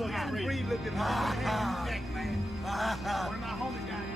So you can breathe a little bit more. Neck, man. One of my homies got it.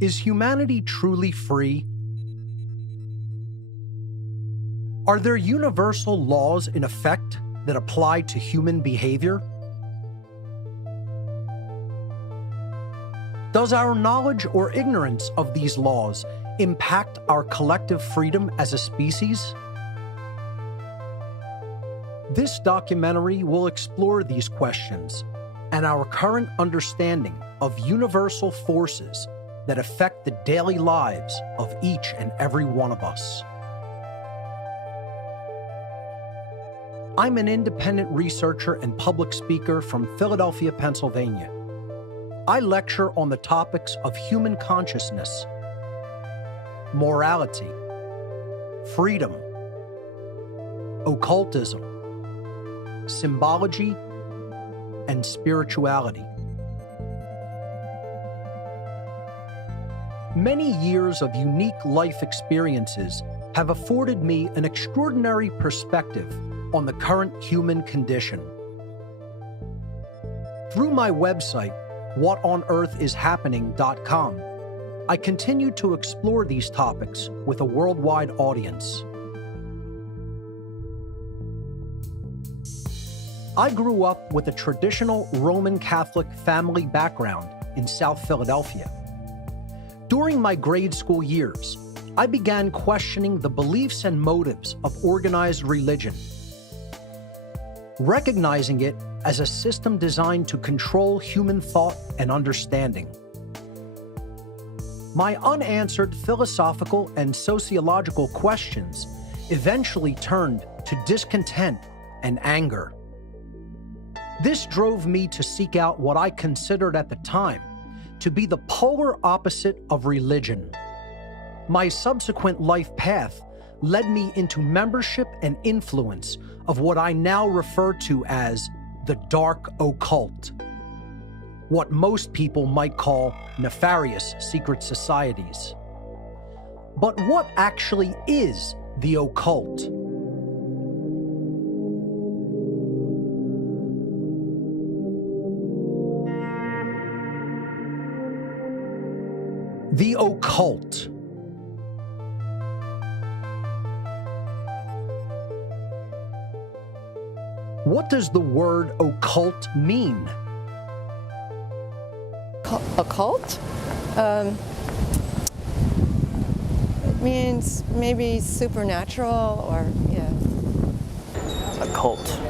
Is humanity truly free? Are there universal laws in effect that apply to human behavior? Does our knowledge or ignorance of these laws impact our collective freedom as a species? This documentary will explore these questions and our current understanding of universal forces that affect the daily lives of each and every one of us. I'm an independent researcher and public speaker from Philadelphia, Pennsylvania. I lecture on the topics of human consciousness, morality, freedom, occultism, symbology, and spirituality. Many years of unique life experiences have afforded me an extraordinary perspective on the current human condition. Through my website, whatonearthishappening.com, I continue to explore these topics with a worldwide audience. I grew up with a traditional Roman Catholic family background in South Philadelphia. During my grade school years, I began questioning the beliefs and motives of organized religion, recognizing it as a system designed to control human thought and understanding. My unanswered philosophical and sociological questions eventually turned to discontent and anger. This drove me to seek out what I considered at the time to be the polar opposite of religion. My subsequent life path led me into membership and influence of what I now refer to as the dark occult, what most people might call nefarious secret societies. But what actually is the occult? The occult. What does the word occult mean? Occult? It means maybe supernatural or, yeah. Occult.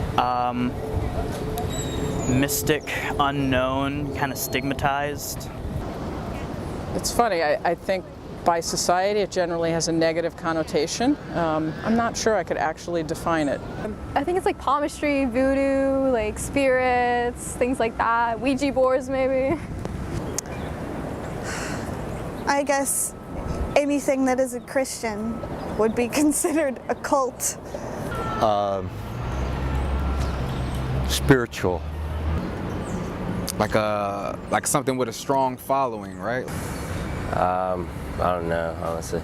Mystic, unknown, kind of stigmatized. It's funny, I think by society it generally has a negative connotation. I'm not sure I could actually define it. I think it's like palmistry, voodoo, like spirits, things like that. Ouija boards, maybe. I guess anything that is a Christian would be considered a cult. Spiritual. Like something with a strong following, right? I don't know, honestly.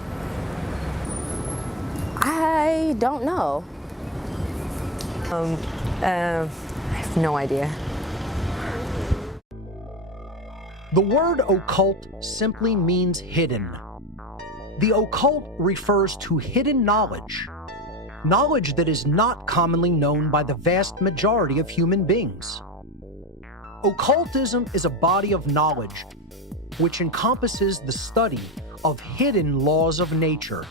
I don't know. I have no idea. The word occult simply means hidden. The occult refers to hidden knowledge, knowledge that is not commonly known by the vast majority of human beings. Occultism is a body of knowledge which encompasses the study of hidden laws of nature.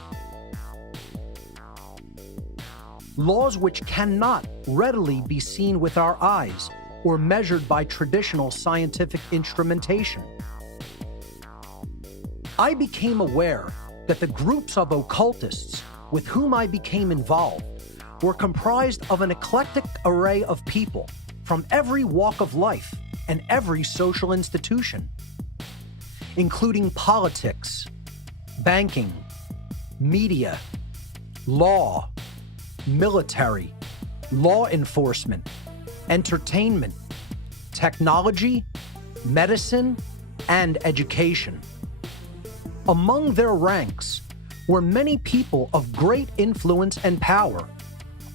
Laws which cannot readily be seen with our eyes or measured by traditional scientific instrumentation. I became aware that the groups of occultists with whom I became involved were comprised of an eclectic array of people from every walk of life and every social institution, including politics, banking, media, law, military, law enforcement, entertainment, technology, medicine, and education. Among their ranks were many people of great influence and power,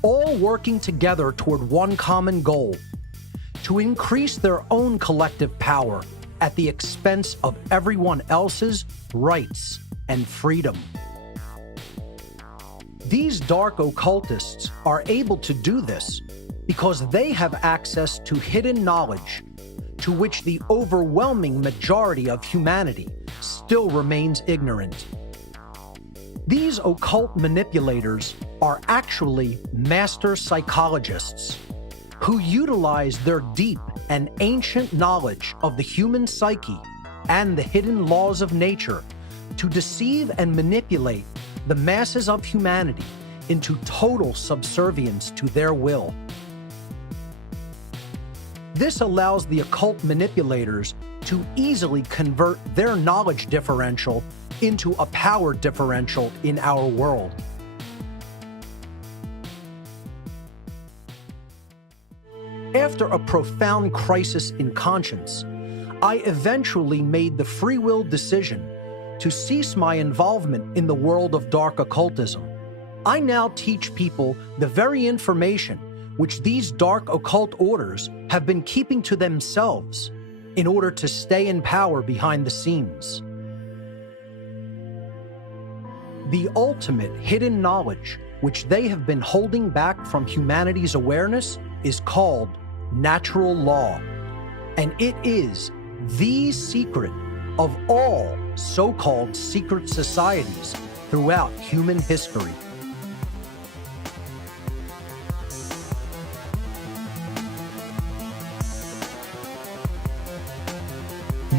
all working together toward one common goal: to increase their own collective power at the expense of everyone else's rights and freedom. These dark occultists are able to do this because they have access to hidden knowledge to which the overwhelming majority of humanity still remains ignorant. These occult manipulators are actually master psychologists who utilize their deep and ancient knowledge of the human psyche and the hidden laws of nature to deceive and manipulate the masses of humanity into total subservience to their will. This allows the occult manipulators to easily convert their knowledge differential into a power differential in our world. After a profound crisis in conscience, I eventually made the free will decision to cease my involvement in the world of dark occultism. I now teach people the very information which these dark occult orders have been keeping to themselves in order to stay in power behind the scenes. The ultimate hidden knowledge which they have been holding back from humanity's awareness is called natural law, and it is the secret of all so-called secret societies throughout human history.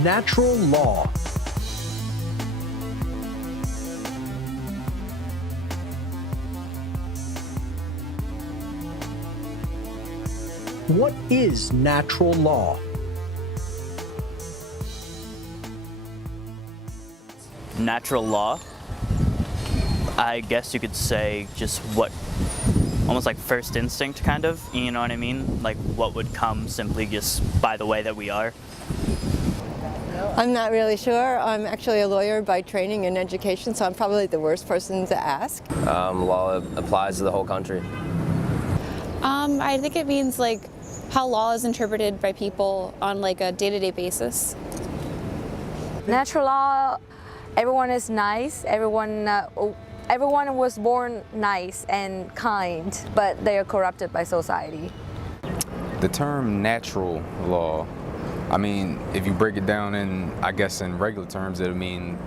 Natural law. What is natural law? Natural law, I guess you could say just what, almost like first instinct kind of, you know what I mean? Like what would come simply just by the way that we are. I'm not really sure. I'm actually a lawyer by training and education, so I'm probably the worst person to ask. Law applies to the whole country. I think it means like how law is interpreted by people on like a day-to-day basis. Natural law, everyone is nice. Everyone was born nice and kind, but they are corrupted by society. The term natural law, I mean, if you break it down in, I guess in regular terms, it'll mean,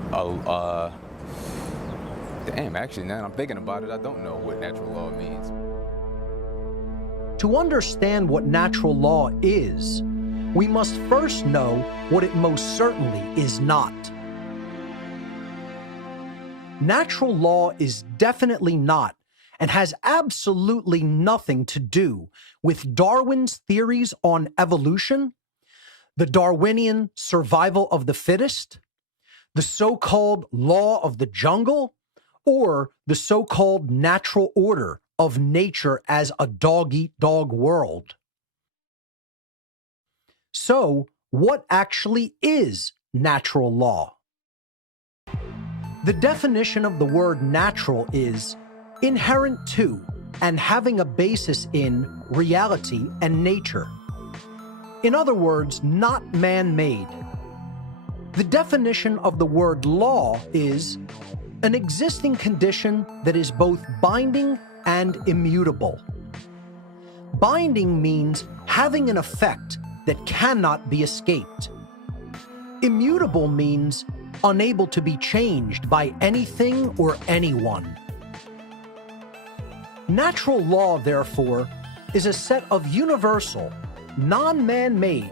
damn, actually, now that I'm thinking about it, I don't know what natural law means. To understand what natural law is, we must first know what it most certainly is not. Natural law is definitely not, and has absolutely nothing to do with Darwin's theories on evolution, the Darwinian survival of the fittest, the so-called law of the jungle, or the so-called natural order of nature as a dog-eat-dog world. So, what actually is natural law? The definition of the word natural is inherent to and having a basis in reality and nature. In other words, not man-made. The definition of the word law is an existing condition that is both binding and immutable. Binding means having an effect that cannot be escaped. Immutable means unable to be changed by anything or anyone. Natural law, therefore, is a set of universal, non-man-made,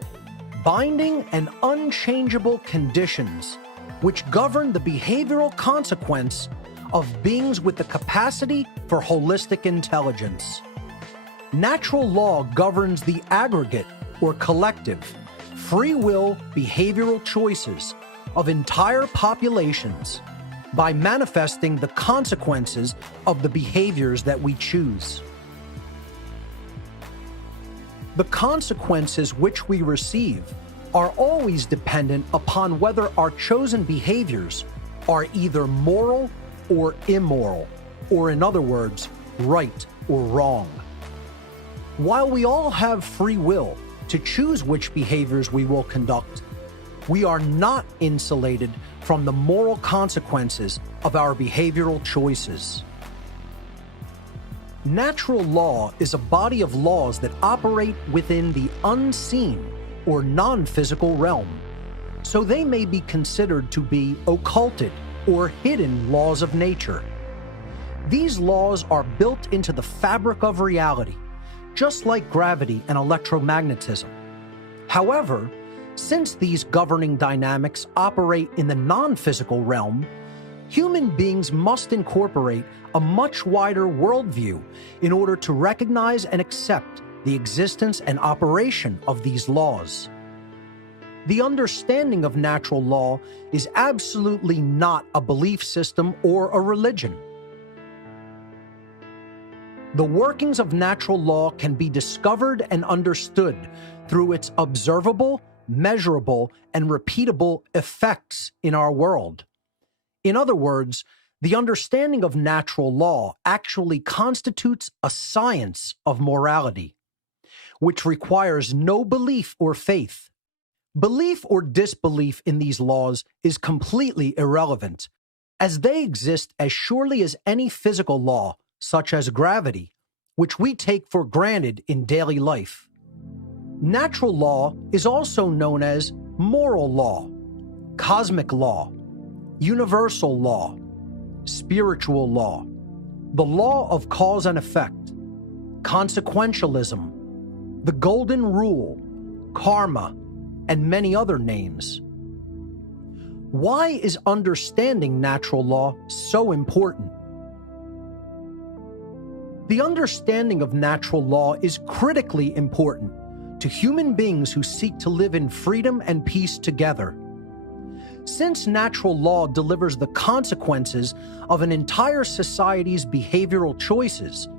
binding and unchangeable conditions which govern the behavioral consequence of beings with the capacity for holistic intelligence. Natural law governs the aggregate or collective, free will behavioral choices of entire populations by manifesting the consequences of the behaviors that we choose. The consequences which we receive are always dependent upon whether our chosen behaviors are either moral or immoral, or in other words, right or wrong. While we all have free will to choose which behaviors we will conduct, we are not insulated from the moral consequences of our behavioral choices. Natural law is a body of laws that operate within the unseen or non-physical realm, so they may be considered to be occulted or hidden laws of nature. These laws are built into the fabric of reality, just like gravity and electromagnetism. However, since these governing dynamics operate in the non-physical realm, human beings must incorporate a much wider worldview in order to recognize and accept the existence and operation of these laws. The understanding of natural law is absolutely not a belief system or a religion. The workings of natural law can be discovered and understood through its observable, measurable, and repeatable effects in our world. In other words, the understanding of natural law actually constitutes a science of morality, which requires no belief or faith. Belief or disbelief in these laws is completely irrelevant, as they exist as surely as any physical law, such as gravity, which we take for granted in daily life. Natural law is also known as moral law, cosmic law, universal law, spiritual law, the law of cause and effect, consequentialism, the golden rule, karma, and many other names. Why is understanding natural law so important? The understanding of natural law is critically important to human beings who seek to live in freedom and peace together. Since natural law delivers the consequences of an entire society's behavioral choices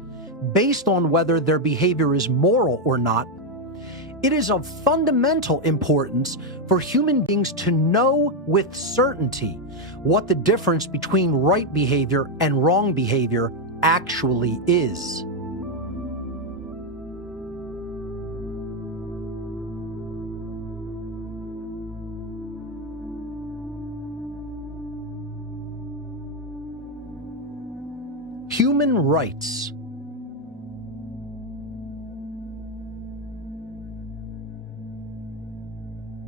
based on whether their behavior is moral or not, it is of fundamental importance for human beings to know with certainty what the difference between right behavior and wrong behavior actually is. Human rights.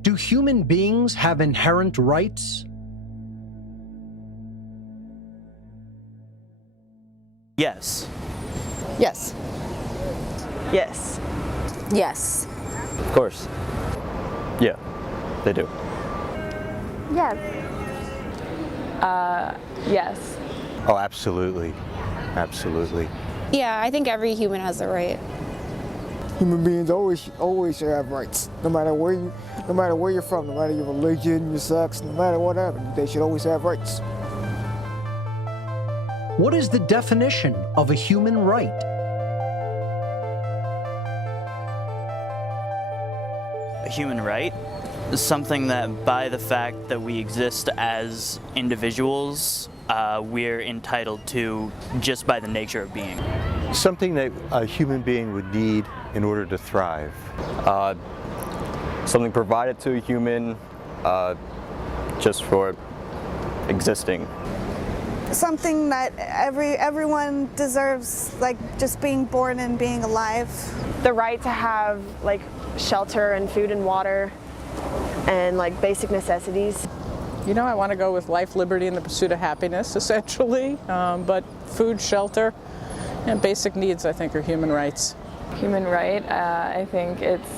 Do human beings have inherent rights? Yes. Yes. Yes. Yes. Of course. Yeah, they do. Yes. Yes. Oh, absolutely. Absolutely. Yeah, I think every human has the right. Human beings always should have rights, no matter where you're from, no matter your religion, your sex, no matter whatever. They should always have rights. What is the definition of a human right? A human right is something that, by the fact that we exist as individuals, we're entitled to just by the nature of being. Something that a human being would need in order to thrive. Something provided to a human just for existing. Something that everyone deserves, like just being born and being alive. The right to have like shelter and food and water and like basic necessities. You know, I want to go with life, liberty, and the pursuit of happiness, essentially. But food, shelter, and basic needs, I think, are human rights. Human right, I think it's,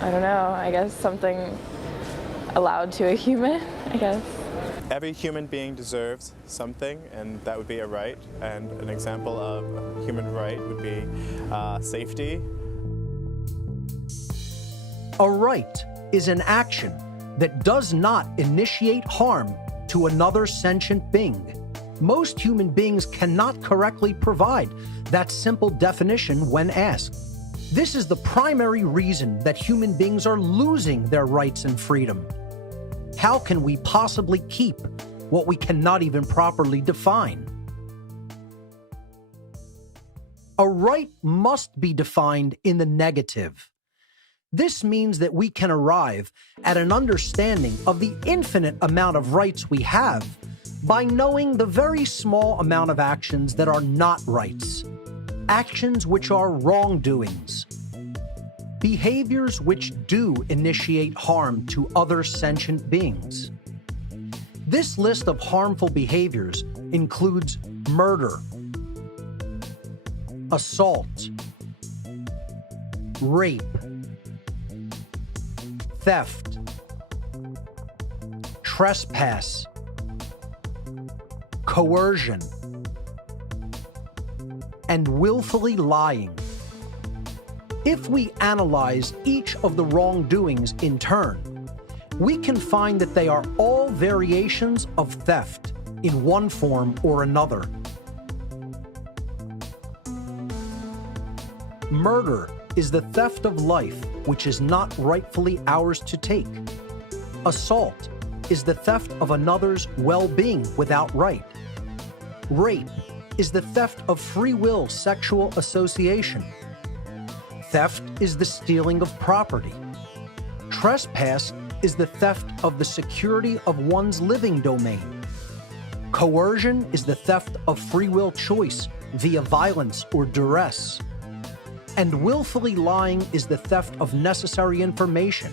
I don't know, I guess something allowed to a human, I guess. Every human being deserves something, and that would be a right. And an example of a human right would be safety. A right is an action that does not initiate harm to another sentient being. Most human beings cannot correctly provide that simple definition when asked. This is the primary reason that human beings are losing their rights and freedom. How can we possibly keep what we cannot even properly define? A right must be defined in the negative. This means that we can arrive at an understanding of the infinite amount of rights we have by knowing the very small amount of actions that are not rights, actions which are wrongdoings, behaviors which do initiate harm to other sentient beings. This list of harmful behaviors includes murder, assault, rape, theft, trespass, coercion, and willfully lying. If we analyze each of the wrongdoings in turn, we can find that they are all variations of theft in one form or another. Murder is the theft of life which is not rightfully ours to take. Assault is the theft of another's well-being without right. Rape is the theft of free will sexual association. Theft is the stealing of property. Trespass is the theft of the security of one's living domain. Coercion is the theft of free will choice via violence or duress. And willfully lying is the theft of necessary information,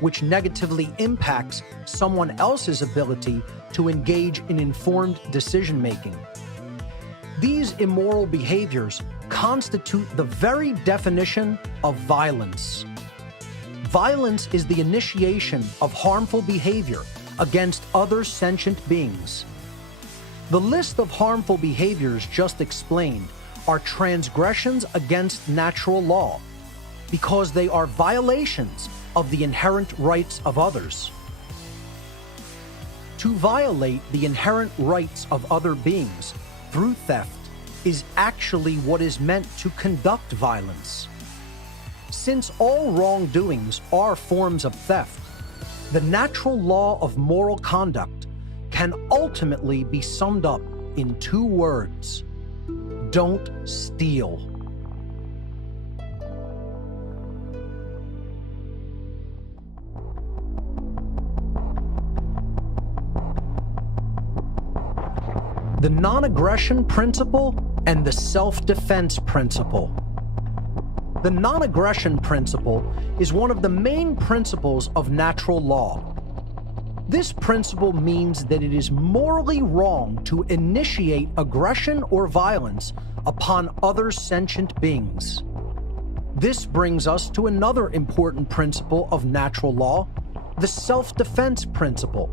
which negatively impacts someone else's ability to engage in informed decision-making. These immoral behaviors constitute the very definition of violence. Violence is the initiation of harmful behavior against other sentient beings. The list of harmful behaviors just explained are transgressions against natural law because they are violations of the inherent rights of others. To violate the inherent rights of other beings through theft is actually what is meant to conduct violence. Since all wrongdoings are forms of theft, the natural law of moral conduct can ultimately be summed up in two words: don't steal. The non-aggression principle and the self-defense principle. The non-aggression principle is one of the main principles of natural law. This principle means that it is morally wrong to initiate aggression or violence upon other sentient beings. This brings us to another important principle of natural law, the self-defense principle.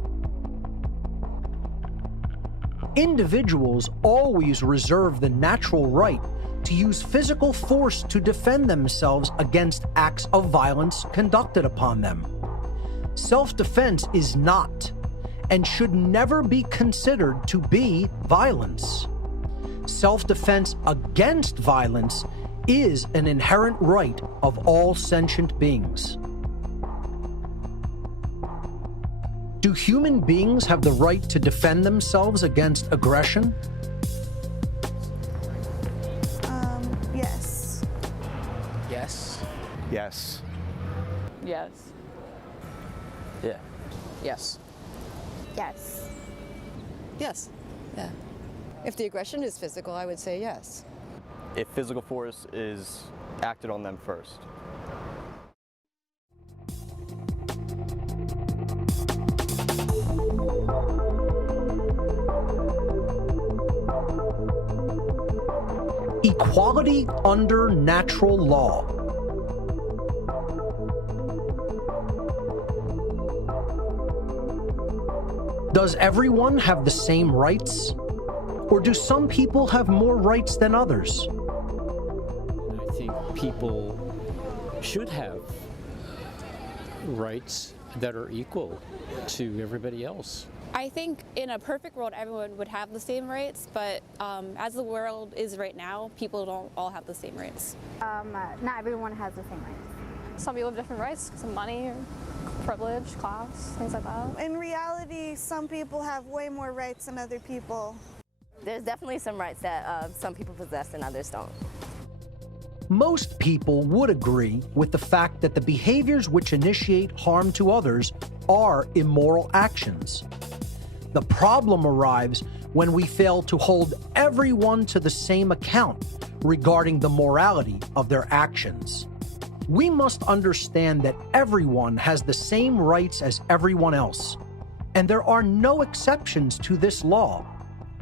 Individuals always reserve the natural right to use physical force to defend themselves against acts of violence conducted upon them. Self-defense is not, and should never be considered to be, violence. Self-defense against violence is an inherent right of all sentient beings. Do human beings have the right to defend themselves against aggression? Yes. Yes. Yes. Yes. Yeah. Yes. Yes. Yes. Yeah. If the aggression is physical, I would say yes. If physical force is acted on them first. Equality under natural law. Does everyone have the same rights? Or do some people have more rights than others? I think people should have rights that are equal to everybody else. I think in a perfect world, everyone would have the same rights, but as the world is right now, people don't all have the same rights. Not everyone has the same rights. Some people have different rights, some money, or privilege, class, things like that. In reality, some people have way more rights than other people. There's definitely some rights that some people possess and others don't. Most people would agree with the fact that the behaviors which initiate harm to others are immoral actions. The problem arrives when we fail to hold everyone to the same account regarding the morality of their actions. We must understand that everyone has the same rights as everyone else, and there are no exceptions to this law.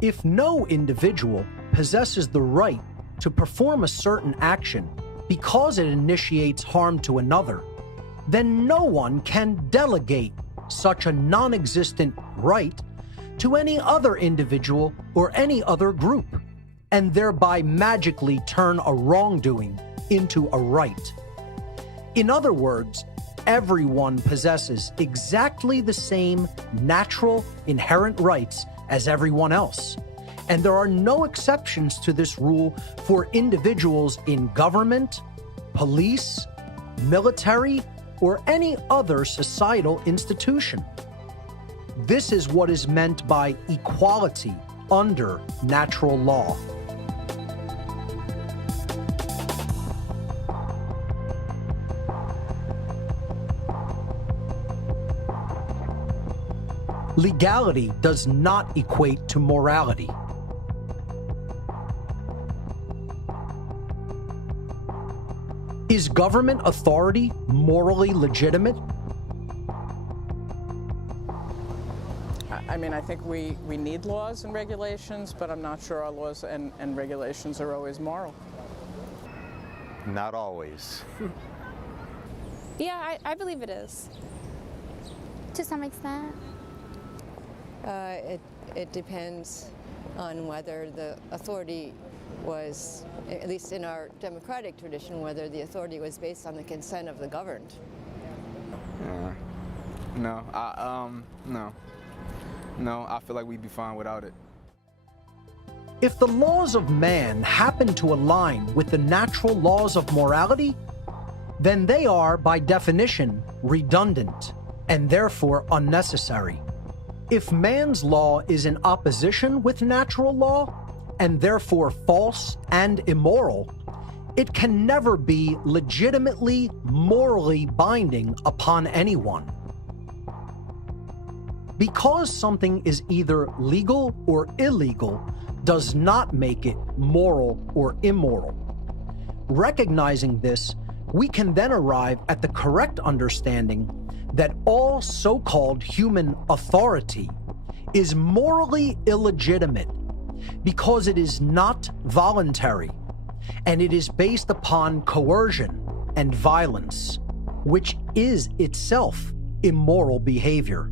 If no individual possesses the right to perform a certain action because it initiates harm to another, then no one can delegate such a non-existent right to any other individual or any other group, and thereby magically turn a wrongdoing into a right. In other words, everyone possesses exactly the same natural, inherent rights as everyone else, and there are no exceptions to this rule for individuals in government, police, military, or any other societal institution. This is what is meant by equality under natural law. Legality does not equate to morality. Is government authority morally legitimate? I mean, I think we need laws and regulations, but I'm not sure our laws and regulations are always moral. Not always. Yeah, I believe it is. To some extent. It depends on whether the authority was, at least in our democratic tradition, whether the authority was based on the consent of the governed. No, I feel like we'd be fine without it. If the laws of man happen to align with the natural laws of morality, then they are, by definition, redundant and therefore unnecessary. If man's law is in opposition with natural law, and therefore false and immoral, it can never be legitimately morally binding upon anyone. Because something is either legal or illegal does not make it moral or immoral. Recognizing this, we can then arrive at the correct understanding that all so-called human authority is morally illegitimate because it is not voluntary, and it is based upon coercion and violence, which is itself immoral behavior.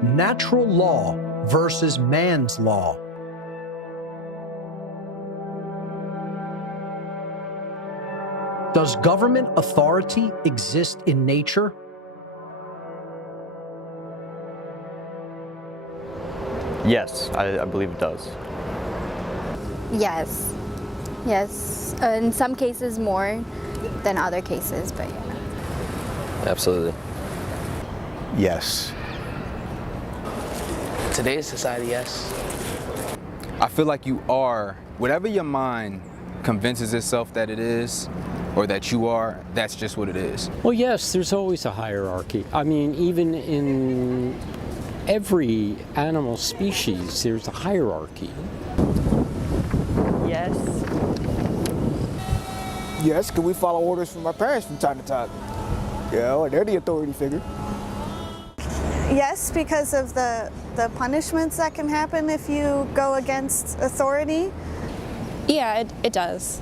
Natural law versus man's law. Does government authority exist in nature? Yes, I believe it does. Yes. Yes. In some cases more than other cases, but yeah. Absolutely. Yes. Today's society, yes. I feel like you are, whatever your mind convinces itself that it is, or that you are, that's just what it is. Well, yes, there's always a hierarchy. I mean, even in every animal species, there's a hierarchy. Yes. Yes, because we follow orders from our parents from time to time. Yeah, well, they're the authority figure. Yes, because of the punishments that can happen if you go against authority. Yeah, it does.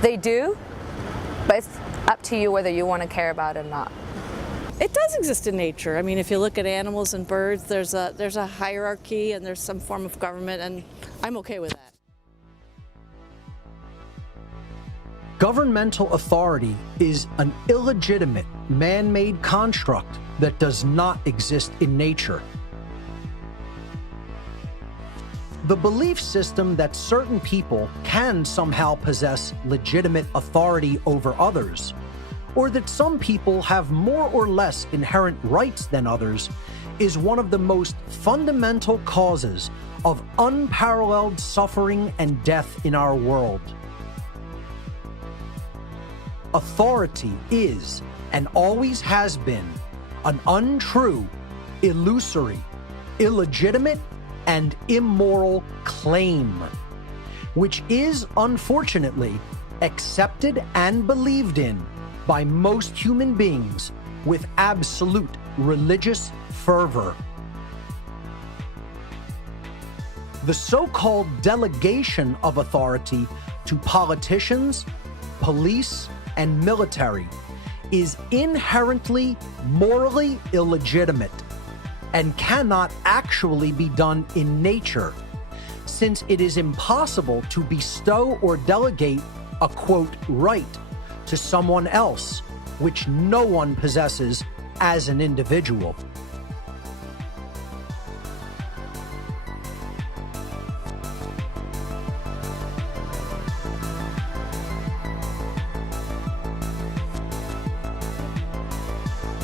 They do, but it's up to you whether you want to care about it or not. It does exist in nature. I mean, if you look at animals and birds, there's a hierarchy and there's some form of government, and I'm okay with that. Governmental authority is an illegitimate, man-made construct that does not exist in nature. The belief system that certain people can somehow possess legitimate authority over others, or that some people have more or less inherent rights than others, is one of the most fundamental causes of unparalleled suffering and death in our world. Authority is, and always has been, an untrue, illusory, illegitimate, and immoral claim, which is, unfortunately, accepted and believed in by most human beings with absolute religious fervor. The so-called delegation of authority to politicians, police, and military is inherently morally illegitimate and cannot actually be done in nature, since it is impossible to bestow or delegate a, quote, right to someone else, which no one possesses as an individual.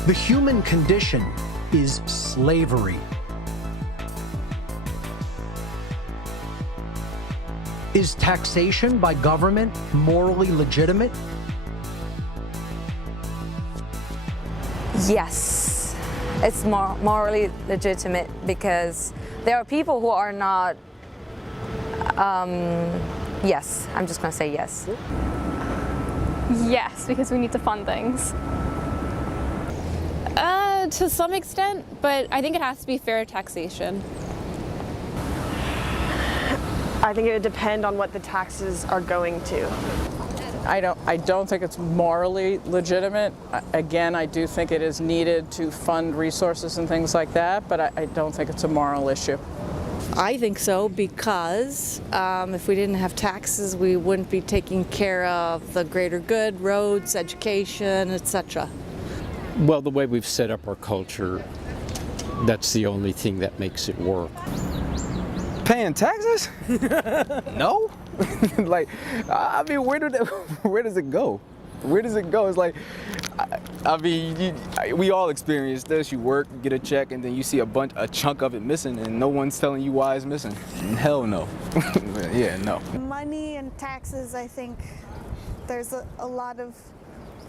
The human condition is slavery. Is taxation by government morally legitimate? Yes, it's morally legitimate because there are people who are not, yes, I'm just gonna say yes. Yes, because we need to fund things. To some extent, but I think it has to be fair taxation. I think it would depend on what the taxes are going to. I don't think it's morally legitimate. Again, I do think it is needed to fund resources and things like that, but I don't think it's a moral issue. I think so because if we didn't have taxes, we wouldn't be taking care of the greater good, roads, education, etc. Well, the way we've set up our culture, that's the only thing that makes it work. Paying taxes? No. Like, I mean, where does it go? Where does it go? It's like, I mean, we all experience this. You work, you get a check, and then you see a chunk of it missing, and no one's telling you why it's missing. Hell no. Yeah, no. Money and taxes, I think there's a lot of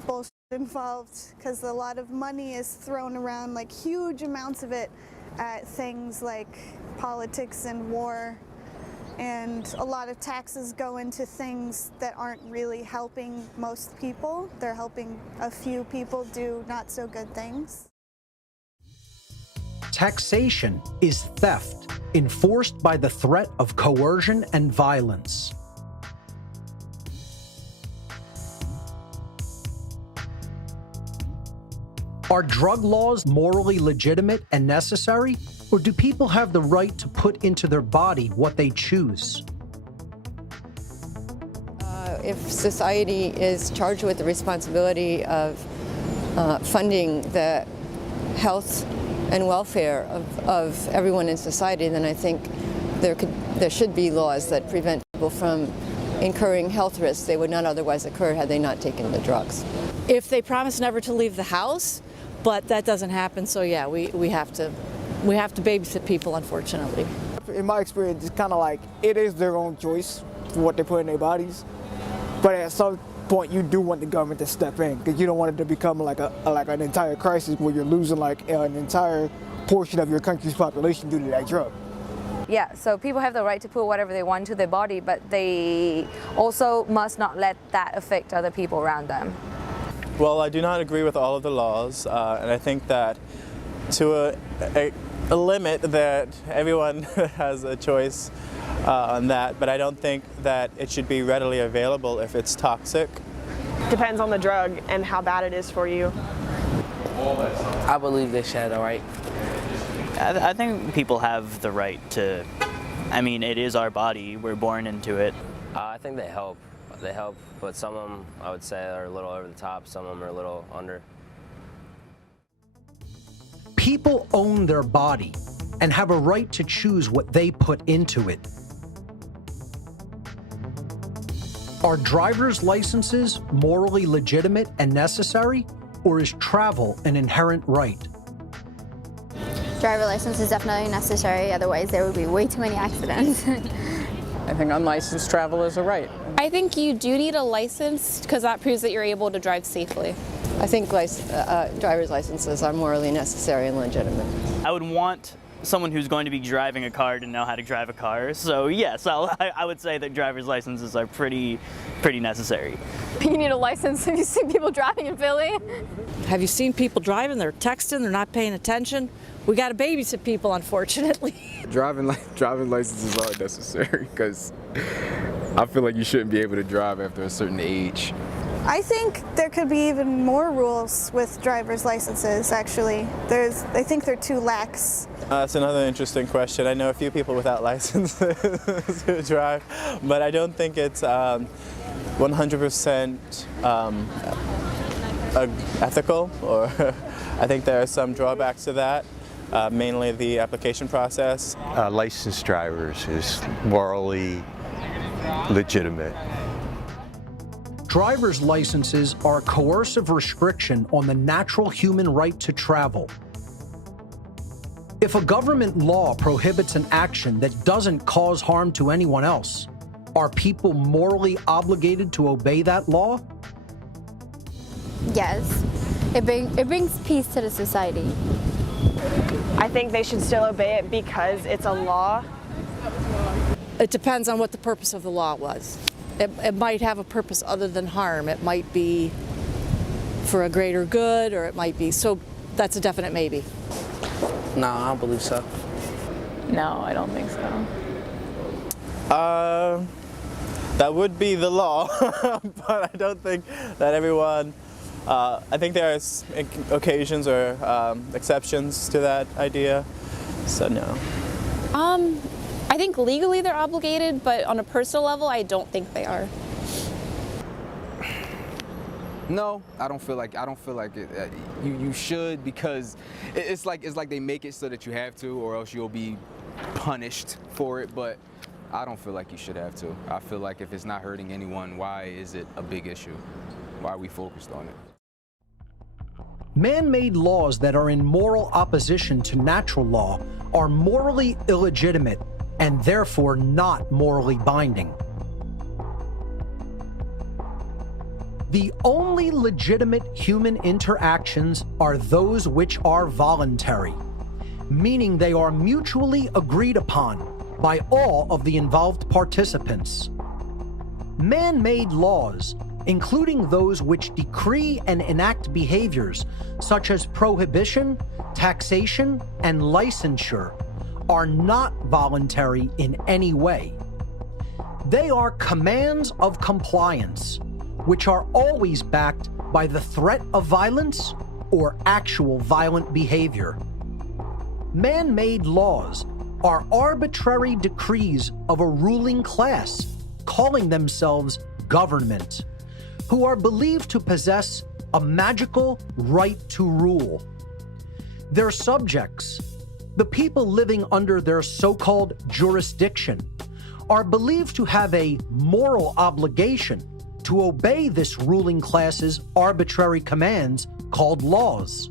bullshit involved because a lot of money is thrown around, like huge amounts of it, at things like politics and war, and a lot of taxes go into things that aren't really helping most people. They're helping a few people do not so good things. Taxation is theft enforced by the threat of coercion and violence. Are drug laws morally legitimate and necessary, or do people have the right to put into their body what they choose? If society is charged with the responsibility of funding the health and welfare of everyone in society, then I think there should be laws that prevent people from incurring health risks they would not otherwise occur had they not taken the drugs. If they promise never to leave the house, but that doesn't happen, so yeah, we have to babysit people, unfortunately. In my experience, it's kind of like it is their own choice for what they put in their bodies. But at some point, you do want the government to step in because you don't want it to become like an entire crisis where you're losing like an entire portion of your country's population due to that drug. Yeah, so people have the right to put whatever they want to their body, but they also must not let that affect other people around them. Well, I do not agree with all of the laws, and I think that to a limit that everyone has a choice on that, but I don't think that it should be readily available if it's toxic. Depends on the drug and how bad it is for you. I believe they should have the right. I think people have the right to, I mean, it is our body, we're born into it. I think they help. They help, but some of them, I would say, are a little over the top, some of them are a little under. People own their body and have a right to choose what they put into it. Are driver's licenses morally legitimate and necessary, or is travel an inherent right? Driver license is definitely necessary, otherwise there would be way too many accidents. I think unlicensed travel is a right. I think you do need a license because that proves that you're able to drive safely. I think driver's licenses are morally necessary and legitimate. I would want someone who's going to be driving a car to know how to drive a car. So yes, I would say that driver's licenses are pretty necessary. You need a license. Have you seen people driving in Philly? Have you seen people driving? They're texting, they're not paying attention. We got to babysit people, unfortunately. Driving licenses are necessary because I feel like you shouldn't be able to drive after a certain age. I think there could be even more rules with driver's licenses, actually. I think they're too lax. That's another interesting question. I know a few people without licenses who drive, but I don't think it's 100% ethical, or I think there are some drawbacks to that, mainly the application process. Licensed drivers is morally legitimate. Driver's licenses are a coercive restriction on the natural human right to travel. If a government law prohibits an action that doesn't cause harm to anyone else, are people morally obligated to obey that law? Yes, it brings peace to the society. I think they should still obey it because it's a law. It depends on what the purpose of the law was. It might have a purpose other than harm. It might be for a greater good, or it might be, so that's a definite maybe. No, I don't believe so. No, I don't think so. That would be the law, but I don't think that everyone, I think there are occasions or exceptions to that idea, so no. I think legally they're obligated, but on a personal level, I don't think they are. No, I don't feel like it. You should, because it's like they make it so that you have to, or else you'll be punished for it. But I don't feel like you should have to. I feel like if it's not hurting anyone, why is it a big issue? Why are we focused on it? Man-made laws that are in moral opposition to natural law are morally illegitimate and therefore not morally binding. The only legitimate human interactions are those which are voluntary, meaning they are mutually agreed upon by all of the involved participants. Man-made laws including those which decree and enact behaviors such as prohibition, taxation, and licensure, are not voluntary in any way. They are commands of compliance, which are always backed by the threat of violence or actual violent behavior. Man-made laws are arbitrary decrees of a ruling class calling themselves government, who are believed to possess a magical right to rule. Their subjects, the people living under their so-called jurisdiction, are believed to have a moral obligation to obey this ruling class's arbitrary commands called laws.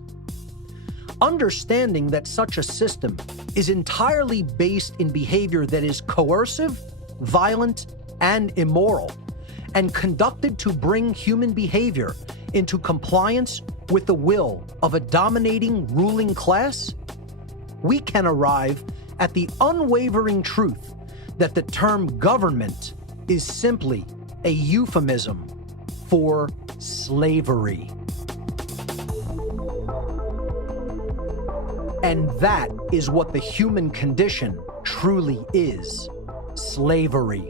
Understanding that such a system is entirely based in behavior that is coercive, violent, and immoral, and conducted to bring human behavior into compliance with the will of a dominating ruling class, we can arrive at the unwavering truth that the term government is simply a euphemism for slavery. And that is what the human condition truly is: slavery.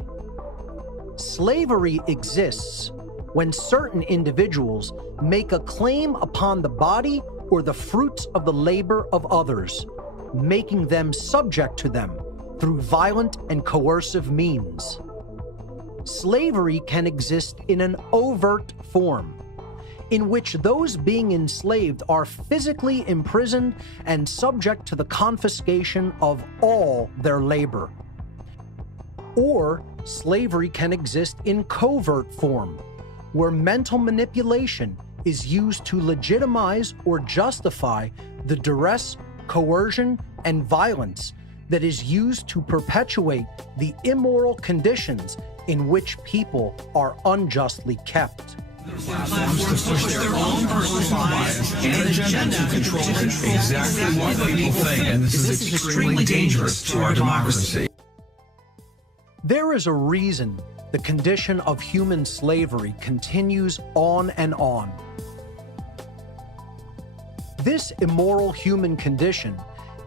Slavery exists when certain individuals make a claim upon the body or the fruits of the labor of others, making them subject to them through violent and coercive means. Slavery can exist in an overt form, in which those being enslaved are physically imprisoned and subject to the confiscation of all their labor. Or slavery can exist in covert form, where mental manipulation is used to legitimize or justify the duress, coercion, and violence that is used to perpetuate the immoral conditions in which people are unjustly kept. Platforms to push their own personal bias and agenda to control exactly what people think, and this is extremely dangerous to our democracy. There is a reason the condition of human slavery continues on and on. This immoral human condition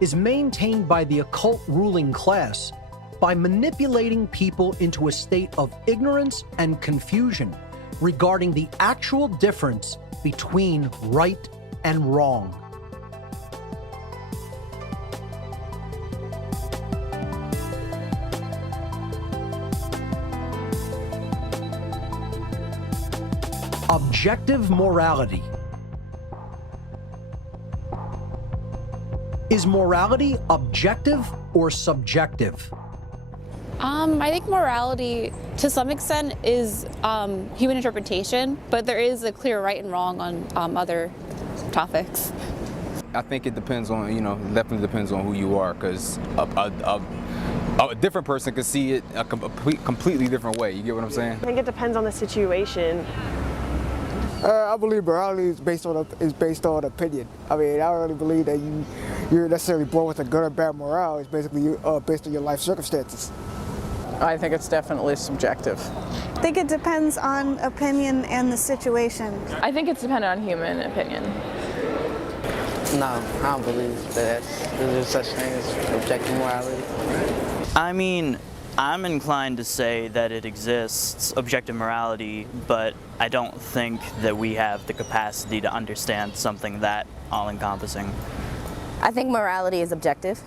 is maintained by the occult ruling class by manipulating people into a state of ignorance and confusion regarding the actual difference between right and wrong. Objective morality. Is morality objective or subjective? I think morality, to some extent, is human interpretation, but there is a clear right and wrong on other topics. I think it depends on, definitely depends on who you are, because a different person could see it a completely different way. You get what I'm saying? I think it depends on the situation. I believe morality is based on opinion. I mean, I don't really believe that you're necessarily born with a good or bad morale. It's basically based on your life circumstances. I think it's definitely subjective. I think it depends on opinion and the situation. I think it's dependent on human opinion. No, I don't believe that there's such thing as objective morality. I mean, I'm inclined to say that it exists, objective morality, but I don't think that we have the capacity to understand something that all-encompassing. I think morality is objective.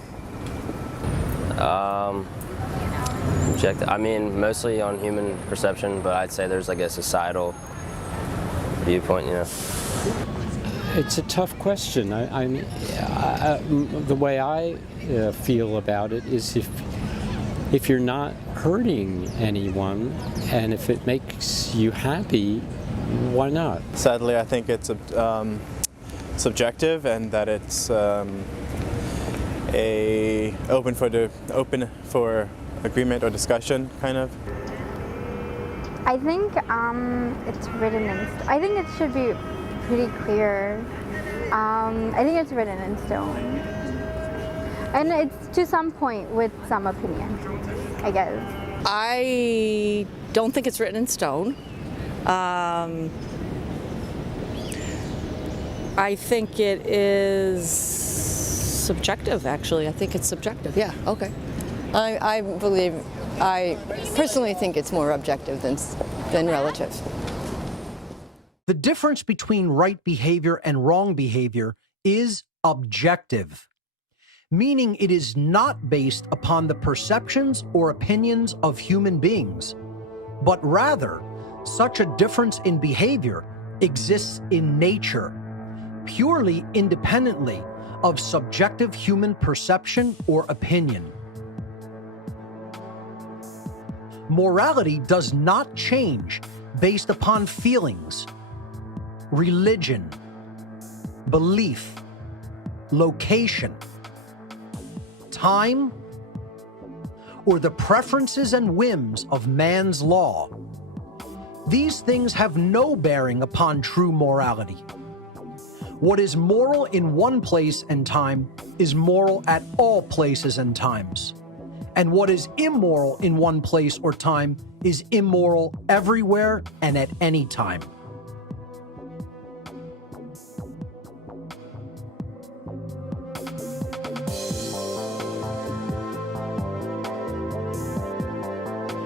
Objective. I mean, mostly on human perception, but I'd say there's like a societal viewpoint, It's a tough question. I mean, the way I feel about it is if you're not hurting anyone and if it makes you happy, why not? Sadly, I think it's subjective, and that it's open for agreement or discussion, kind of. I think it's written in. I think it should be pretty clear. I think it's written in stone, and it's to some point with some opinion, I guess. I don't think it's written in stone. I think it is subjective, actually. I think it's subjective. Yeah, okay. I personally think it's more objective than relative. The difference between right behavior and wrong behavior is objective, meaning it is not based upon the perceptions or opinions of human beings, but rather, such a difference in behavior exists in nature, purely independently of subjective human perception or opinion. Morality does not change based upon feelings, religion, belief, location, time, or the preferences and whims of man's law. These things have no bearing upon true morality. What is moral in one place and time is moral at all places and times. And what is immoral in one place or time is immoral everywhere and at any time.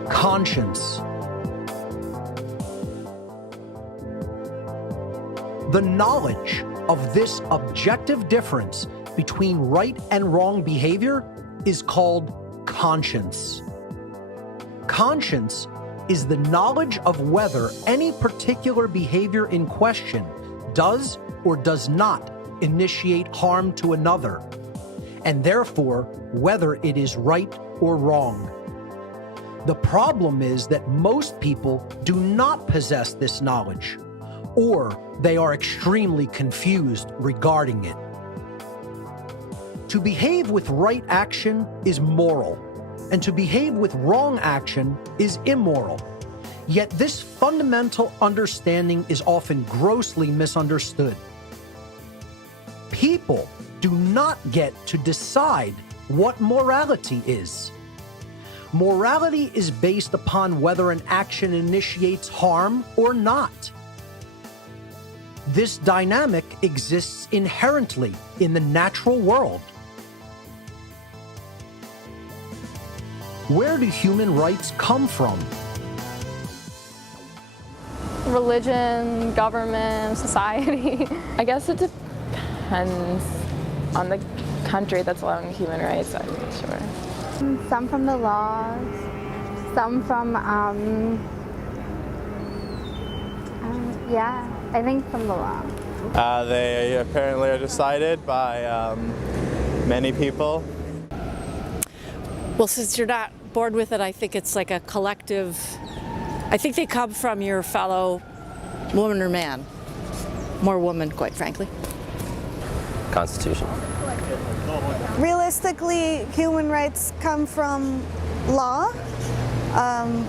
Conscience. The knowledge of this objective difference between right and wrong behavior is called conscience. Conscience is the knowledge of whether any particular behavior in question does or does not initiate harm to another, and therefore whether it is right or wrong. The problem is that most people do not possess this knowledge, or they are extremely confused regarding it. To behave with right action is moral, and to behave with wrong action is immoral. Yet this fundamental understanding is often grossly misunderstood. People do not get to decide what morality is. Morality is based upon whether an action initiates harm or not. This dynamic exists inherently in the natural world. Where do human rights come from? Religion, government, society. I guess it depends on the country that's allowing human rights, I'm not sure. Some from the laws, some from, yeah, I think from the law. They apparently are decided by many people. Well, since you're not bored with it, I think it's like a collective, I think they come from your fellow woman or man. More woman, quite frankly. Constitution. Realistically, human rights come from law,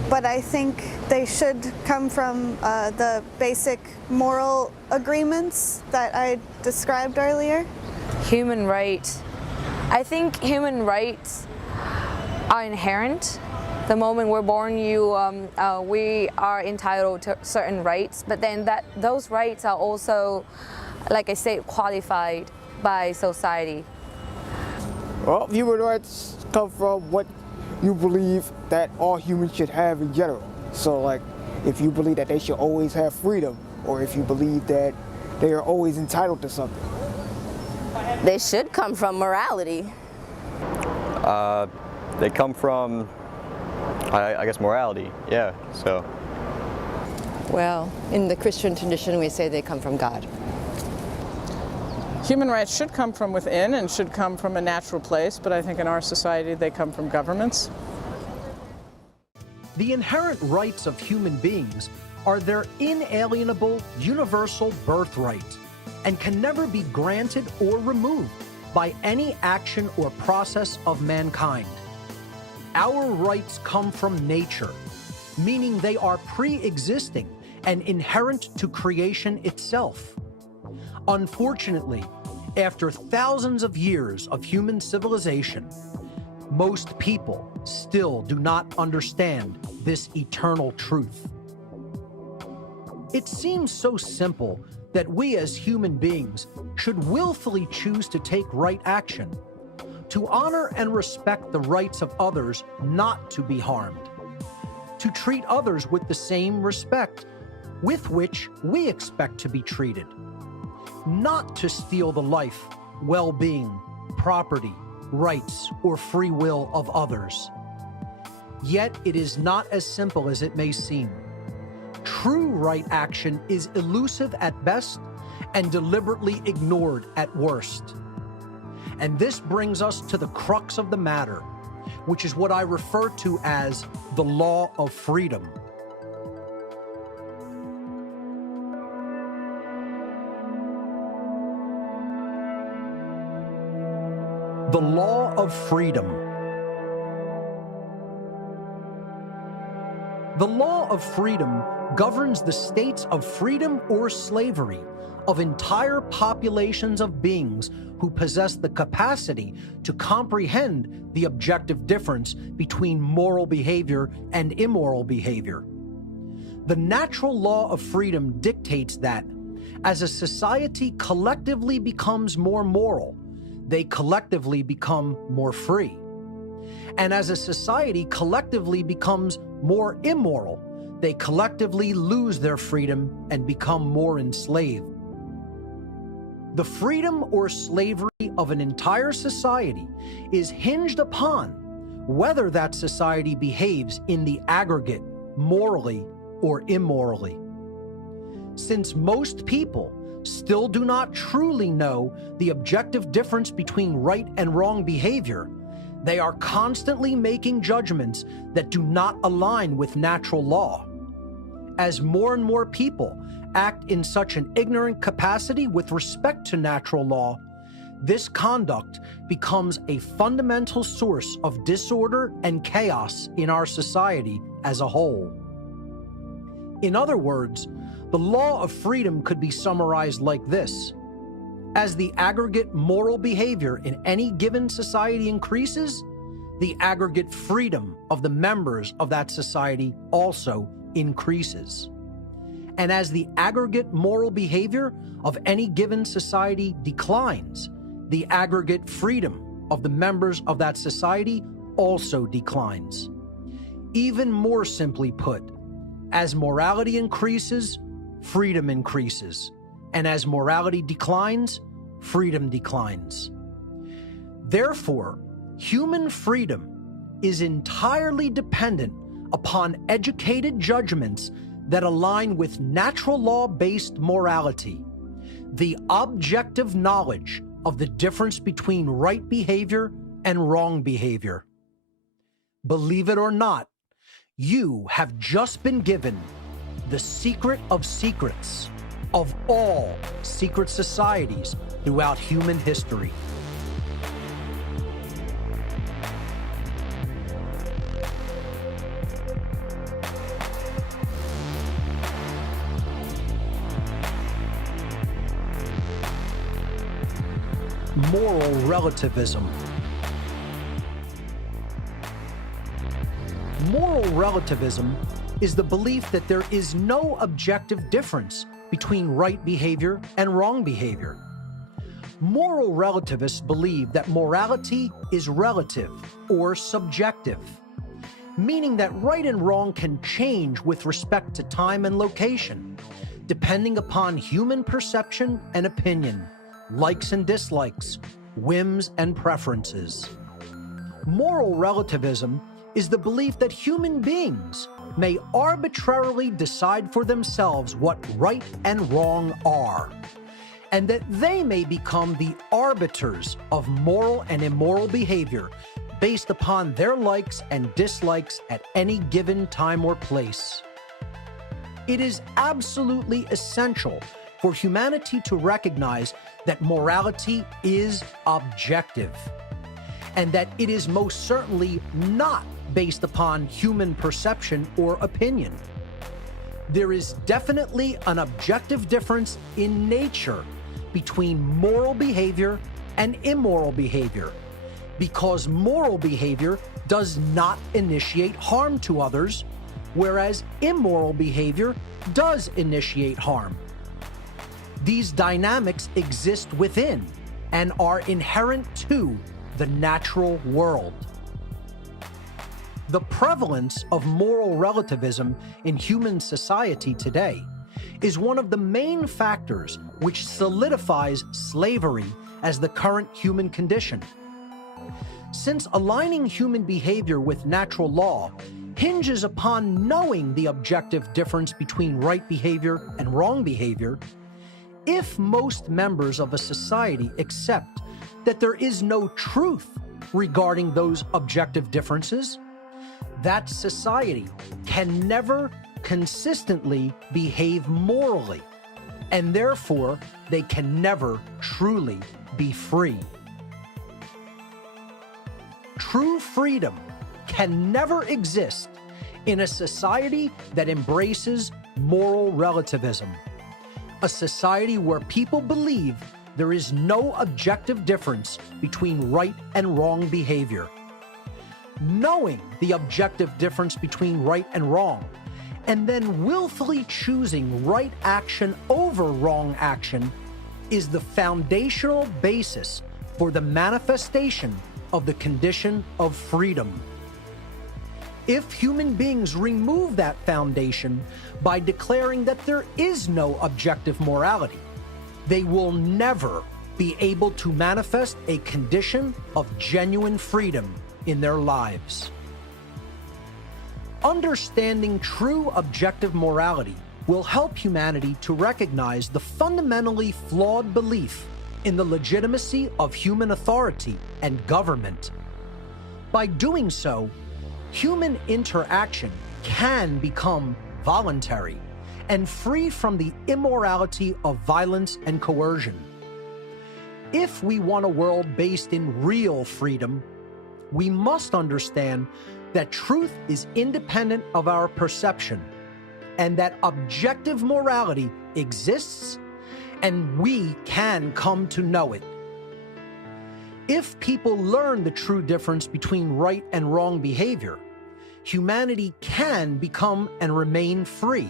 but I think they should come from the basic moral agreements that I described earlier. Human rights. I think human rights are inherent. The moment we're born, we are entitled to certain rights, but then those rights are also, like I said, qualified by society. Well, human rights come from what you believe that all humans should have in general. So, like, if you believe that they should always have freedom, or if you believe that they are always entitled to something. They should come from morality. They come from, I guess, morality, yeah, so. Well, in the Christian tradition, we say they come from God. Human rights should come from within and should come from a natural place, but I think in our society they come from governments. The inherent rights of human beings are their inalienable, universal birthright and can never be granted or removed by any action or process of mankind. Our rights come from nature, meaning they are pre-existing and inherent to creation itself. Unfortunately, after thousands of years of human civilization, most people still do not understand this eternal truth. It seems so simple that we as human beings should willfully choose to take right action, to honor and respect the rights of others not to be harmed, to treat others with the same respect with which we expect to be treated, not to steal the life, well-being, property, rights, or free will of others. Yet it is not as simple as it may seem. True right action is elusive at best and deliberately ignored at worst. And this brings us to the crux of the matter, which is what I refer to as the law of freedom. The law of freedom. The law of freedom governs the states of freedom or slavery of entire populations of beings who possess the capacity to comprehend the objective difference between moral behavior and immoral behavior. The natural law of freedom dictates that as a society collectively becomes more moral, they collectively become more free. And as a society collectively becomes more immoral, they collectively lose their freedom and become more enslaved. The freedom or slavery of an entire society is hinged upon whether that society behaves in the aggregate morally or immorally. Since most people still do not truly know the objective difference between right and wrong behavior, they are constantly making judgments that do not align with natural law. As more and more people act in such an ignorant capacity with respect to natural law, this conduct becomes a fundamental source of disorder and chaos in our society as a whole. In other words, the law of freedom could be summarized like this. As the aggregate moral behavior in any given society increases, the aggregate freedom of the members of that society also increases. And as the aggregate moral behavior of any given society declines, the aggregate freedom of the members of that society also declines. Even more simply put, as morality increases, freedom increases. And as morality declines, freedom declines. Therefore, human freedom is entirely dependent upon educated judgments that align with natural law-based morality, the objective knowledge of the difference between right behavior and wrong behavior. Believe it or not, you have just been given the secret of secrets of all secret societies throughout human history. Moral relativism. Moral relativism is the belief that there is no objective difference between right behavior and wrong behavior. Moral relativists believe that morality is relative or subjective, meaning that right and wrong can change with respect to time and location, depending upon human perception and opinion, likes and dislikes, whims and preferences. Moral relativism is the belief that human beings may arbitrarily decide for themselves what right and wrong are, and that they may become the arbiters of moral and immoral behavior based upon their likes and dislikes at any given time or place. It is absolutely essential for humanity to recognize that morality is objective, and that it is most certainly not based upon human perception or opinion. There is definitely an objective difference in nature between moral behavior and immoral behavior, because moral behavior does not initiate harm to others, whereas immoral behavior does initiate harm. These dynamics exist within and are inherent to the natural world. The prevalence of moral relativism in human society today is one of the main factors which solidifies slavery as the current human condition. Since aligning human behavior with natural law hinges upon knowing the objective difference between right behavior and wrong behavior, if most members of a society accept that there is no truth regarding those objective differences, that society can never consistently behave morally, and therefore they can never truly be free. True freedom can never exist in a society that embraces moral relativism, a society where people believe there is no objective difference between right and wrong behavior. Knowing the objective difference between right and wrong, and then willfully choosing right action over wrong action, is the foundational basis for the manifestation of the condition of freedom. If human beings remove that foundation by declaring that there is no objective morality, they will never be able to manifest a condition of genuine freedom in their lives. Understanding true objective morality will help humanity to recognize the fundamentally flawed belief in the legitimacy of human authority and government. By doing so, human interaction can become voluntary and free from the immorality of violence and coercion. If we want a world based in real freedom, we must understand that truth is independent of our perception and that objective morality exists and we can come to know it. If people learn the true difference between right and wrong behavior, humanity can become and remain free.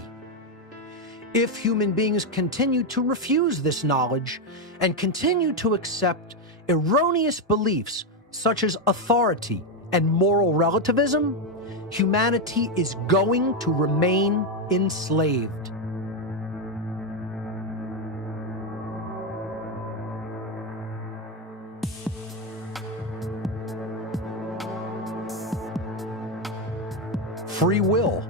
If human beings continue to refuse this knowledge and continue to accept erroneous beliefs such as authority and moral relativism, humanity is going to remain enslaved. Free will.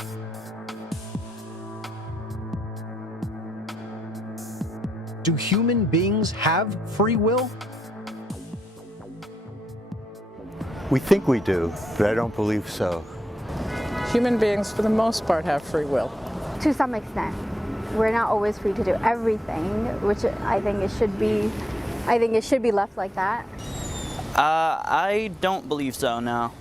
Do human beings have free will? We think we do, but I don't believe so. Human beings, for the most part, have free will. To some extent. We're not always free to do everything, which I think it should be left like that. I don't believe so, no.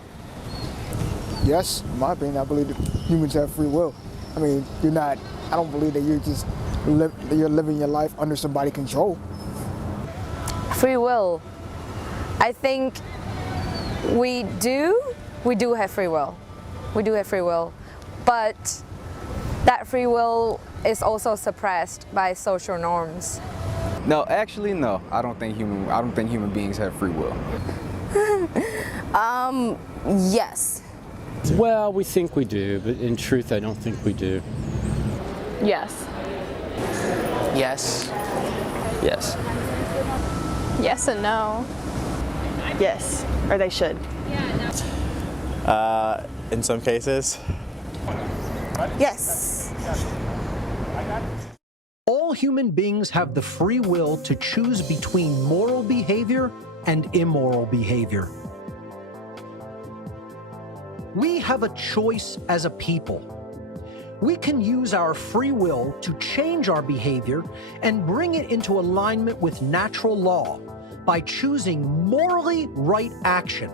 Yes, in my opinion, I believe that humans have free will. I mean, I don't believe that you're living your life under somebody's control. Free will. I think we do have free will. We do have free will, but that free will is also suppressed by social norms. No, actually, no. I don't think human beings have free will. Yes. Well, we think we do, but in truth, I don't think we do. Yes. Yes. Yes. Yes and no. Yes, or they should. In some cases. Yes. All human beings have the free will to choose between moral behavior and immoral behavior. We have a choice as a people. We can use our free will to change our behavior and bring it into alignment with natural law by choosing morally right action.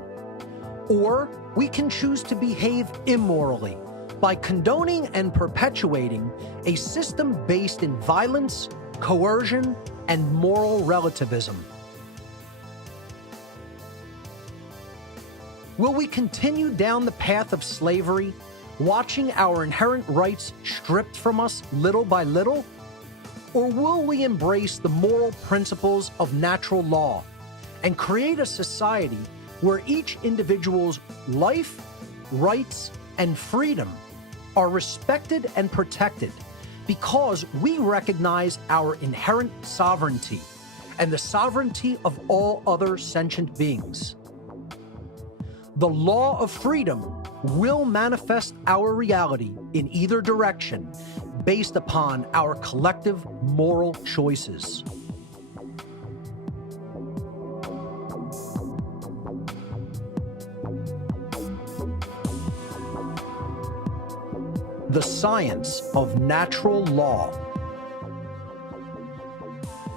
Or we can choose to behave immorally by condoning and perpetuating a system based in violence, coercion, and moral relativism. Will we continue down the path of slavery watching our inherent rights stripped from us little by little? Or will we embrace the moral principles of natural law and create a society where each individual's life, rights, and freedom are respected and protected because we recognize our inherent sovereignty and the sovereignty of all other sentient beings? The law of freedom will manifest our reality in either direction based upon our collective moral choices. The science of natural law.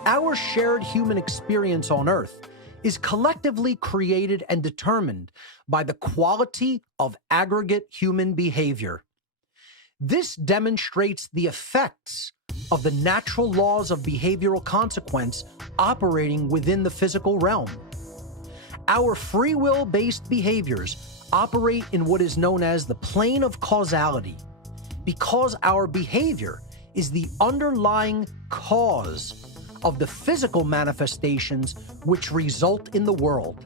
Our shared human experience on Earth is collectively created and determined by the quality of aggregate human behavior. This demonstrates the effects of the natural laws of behavioral consequence operating within the physical realm. Our free will-based behaviors operate in what is known as the plane of causality, because our behavior is the underlying cause of the physical manifestations which result in the world.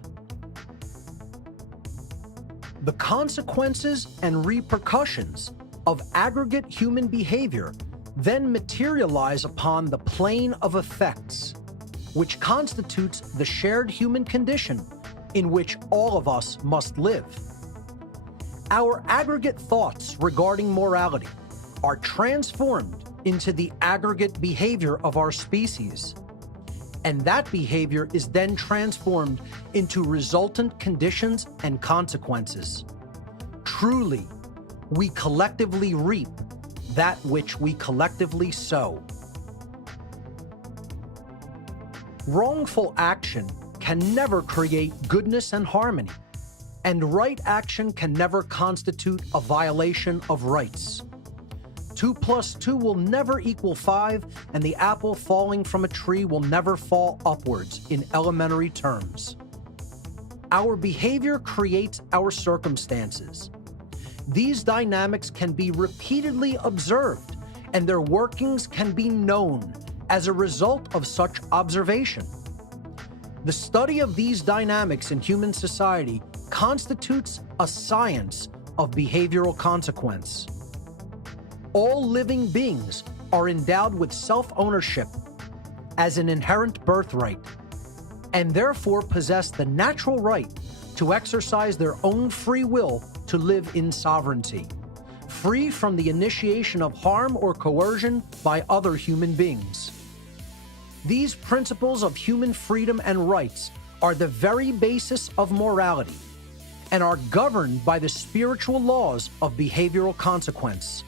The consequences and repercussions of aggregate human behavior then materialize upon the plane of effects, which constitutes the shared human condition in which all of us must live. Our aggregate thoughts regarding morality are transformed into the aggregate behavior of our species, and that behavior is then transformed into resultant conditions and consequences. Truly, we collectively reap that which we collectively sow. Wrongful action can never create goodness and harmony, and right action can never constitute a violation of rights. 2 + 2 will never equal 5, and the apple falling from a tree will never fall upwards in elementary terms. Our behavior creates our circumstances. These dynamics can be repeatedly observed, and their workings can be known as a result of such observation. The study of these dynamics in human society constitutes a science of behavioral consequence. All living beings are endowed with self-ownership as an inherent birthright, and therefore possess the natural right to exercise their own free will to live in sovereignty, free from the initiation of harm or coercion by other human beings. These principles of human freedom and rights are the very basis of morality and are governed by the spiritual laws of behavioral consequence.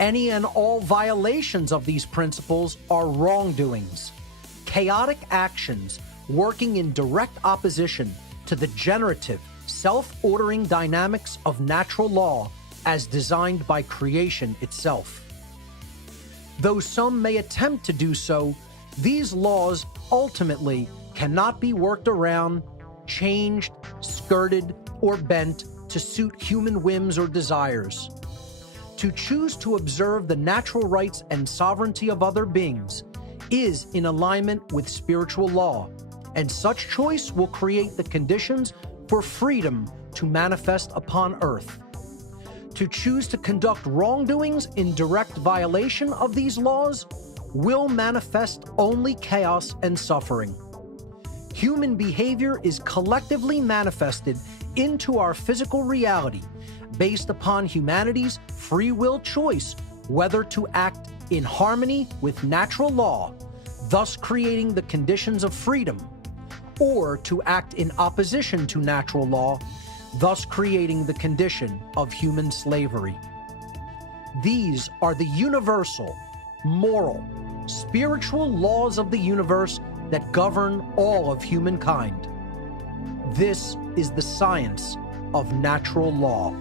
Any and all violations of these principles are wrongdoings, chaotic actions working in direct opposition to the generative, self-ordering dynamics of natural law as designed by creation itself. Though some may attempt to do so, these laws ultimately cannot be worked around, changed, skirted, or bent to suit human whims or desires. To choose to observe the natural rights and sovereignty of other beings is in alignment with spiritual law, and such choice will create the conditions for freedom to manifest upon earth. To choose to conduct wrongdoings in direct violation of these laws will manifest only chaos and suffering. Human behavior is collectively manifested into our physical reality based upon humanity's free will choice whether to act in harmony with natural law, thus creating the conditions of freedom, or to act in opposition to natural law, thus creating the condition of human slavery. These are the universal, moral, spiritual laws of the universe that govern all of humankind. This is the science of natural law.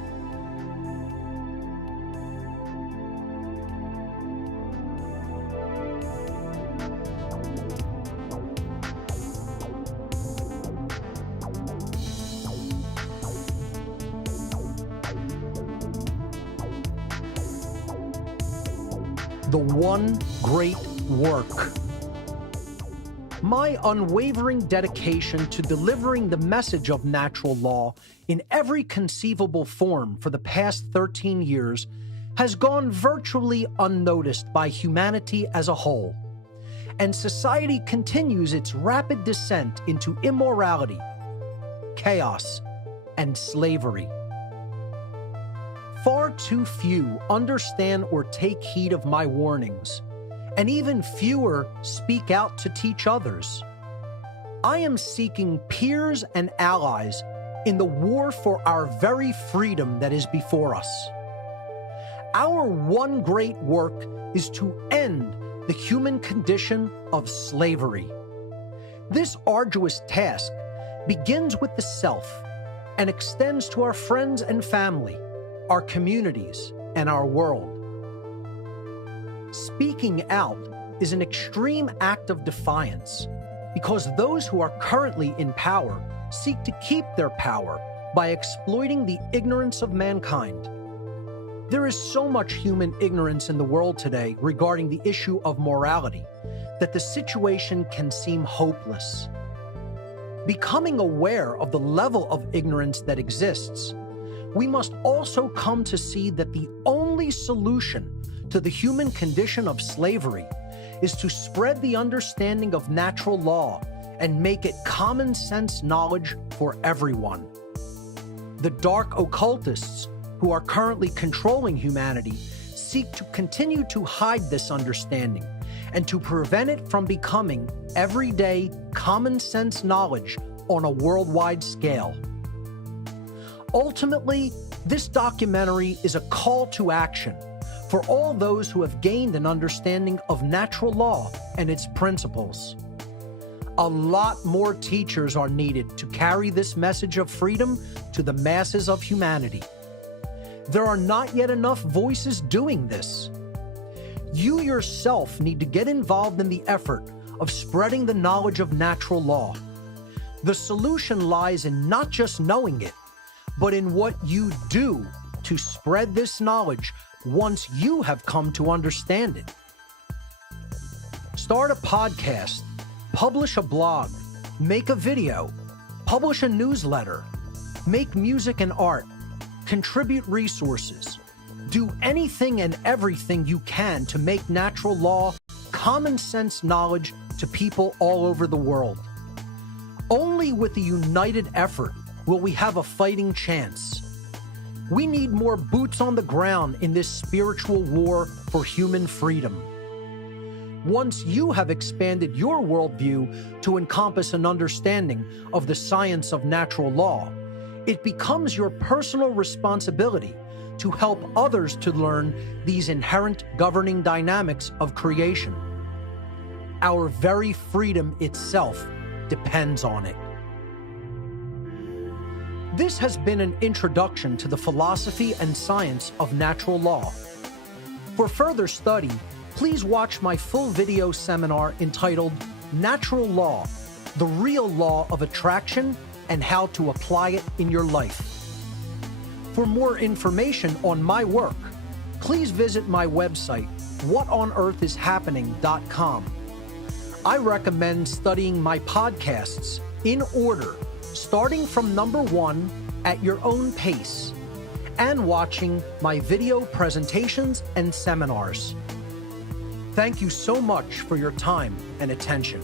the one great work. My unwavering dedication to delivering the message of natural law in every conceivable form for the past 13 years has gone virtually unnoticed by humanity as a whole, and society continues its rapid descent into immorality, chaos, and slavery. Far too few understand or take heed of my warnings, and even fewer speak out to teach others. I am seeking peers and allies in the war for our very freedom that is before us. Our one great work is to end the human condition of slavery. This arduous task begins with the self and extends to our friends and family, our communities, and our world. Speaking out is an extreme act of defiance because those who are currently in power seek to keep their power by exploiting the ignorance of mankind. There is so much human ignorance in the world today regarding the issue of morality that the situation can seem hopeless. Becoming aware of the level of ignorance that exists, we must also come to see that the only solution to the human condition of slavery is to spread the understanding of natural law and make it common sense knowledge for everyone. The dark occultists who are currently controlling humanity seek to continue to hide this understanding and to prevent it from becoming everyday common sense knowledge on a worldwide scale. Ultimately, this documentary is a call to action for all those who have gained an understanding of natural law and its principles. A lot more teachers are needed to carry this message of freedom to the masses of humanity. There are not yet enough voices doing this. You yourself need to get involved in the effort of spreading the knowledge of natural law. The solution lies in not just knowing it, but in what you do to spread this knowledge once you have come to understand it. Start a podcast, publish a blog, make a video, publish a newsletter, make music and art, contribute resources. Do anything and everything you can to make natural law common sense knowledge to people all over the world. Only with a united effort will we have a fighting chance. We need more boots on the ground in this spiritual war for human freedom. Once you have expanded your worldview to encompass an understanding of the science of natural law, it becomes your personal responsibility to help others to learn these inherent governing dynamics of creation. Our very freedom itself depends on it. This has been an introduction to the philosophy and science of natural law. For further study, please watch my full video seminar entitled Natural Law, the Real Law of Attraction and How to Apply It in Your Life. For more information on my work, please visit my website, whatonearthishappening.com. I recommend studying my podcasts in order, starting from number 1 at your own pace, and watching my video presentations and seminars. Thank you so much for your time and attention.